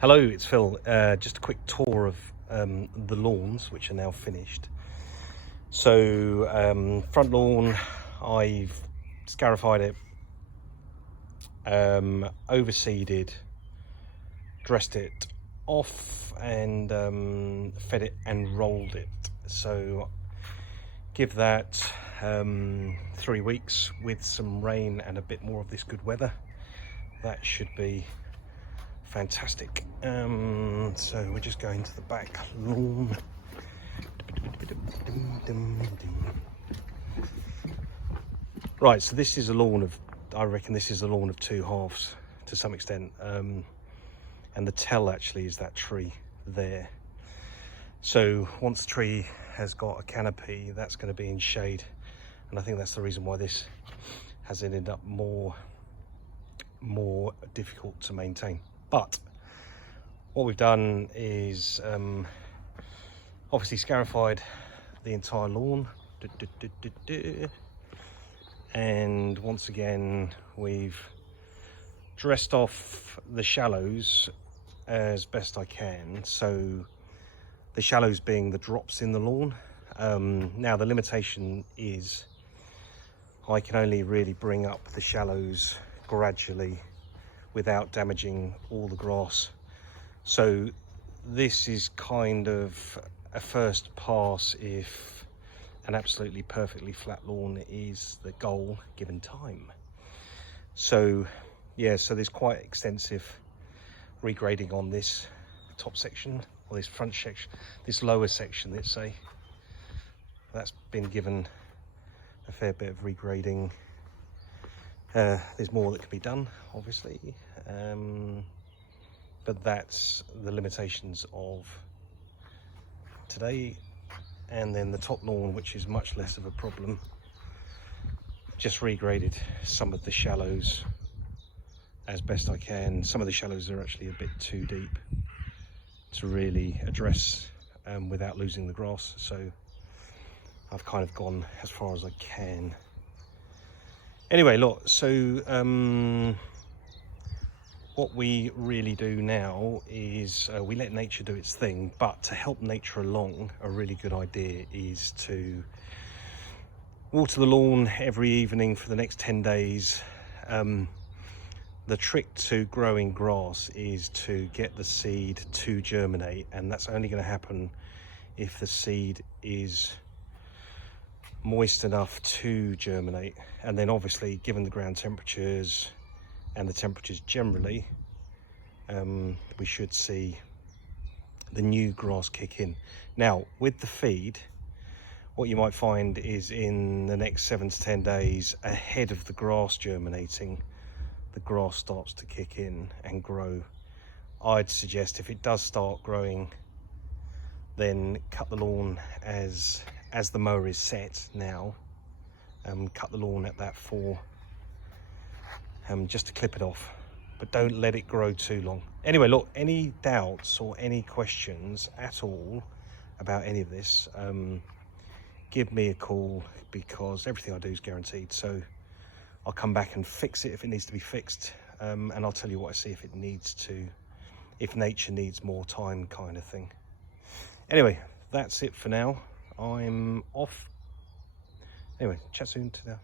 Hello, it's Phil. Just a quick tour of the lawns, which are now finished. So front lawn, I've scarified it, overseeded, dressed it off, and fed it and rolled it. So give that 3 weeks with some rain and a bit more of this good weather. That should be fantastic. So we're just going to the back lawn. Right, so this is a lawn of, I reckon this is a lawn of two halves to some extent, and the tell actually is that tree there. So once the tree has got a canopy, that's going to be in shade, and I think that's the reason why this has ended up more difficult to maintain. But what we've done is obviously scarified the entire lawn, and once again we've dressed off the shallows as best I can. So the shallows being the drops in the lawn. Now the limitation is I can only really bring up the shallows gradually without damaging all the grass. So this is kind of a first pass if an absolutely perfectly flat lawn is the goal given time. So yeah, so there's quite extensive regrading on this top section, or this front section, this lower section, let's say. That's been given a fair bit of regrading. There's more that can be done, obviously, but that's the limitations of today. And then the top lawn, which is much less of a problem, just regraded some of the shallows as best I can. Some of the shallows are actually a bit too deep to really address without losing the grass, so I've kind of gone as far as I can. Anyway, look, so what we really do now is we let nature do its thing, but to help nature along, a really good idea is to water the lawn every evening for the next 10 days. The trick to growing grass is to get the seed to germinate, and that's only going to happen if the seed is moist enough to germinate. And then obviously, given the ground temperatures and the temperatures generally, we should see the new grass kick in. Now with the feed, what you might find is in the next 7 to 10 days, ahead of the grass germinating, the grass starts to kick in and grow. I'd suggest if it does start growing, then cut the lawn as the mower is set now, cut the lawn at that 4, just to clip it off, but don't let it grow too long. Anyway, look, any doubts or any questions at all about any of this, give me a call, because everything I do is guaranteed. So I'll come back and fix it if it needs to be fixed, and I'll tell you what I see if it needs to, if nature needs more time, kind of thing. Anyway, that's it for now. I'm off. Anyway, chat soon. To now.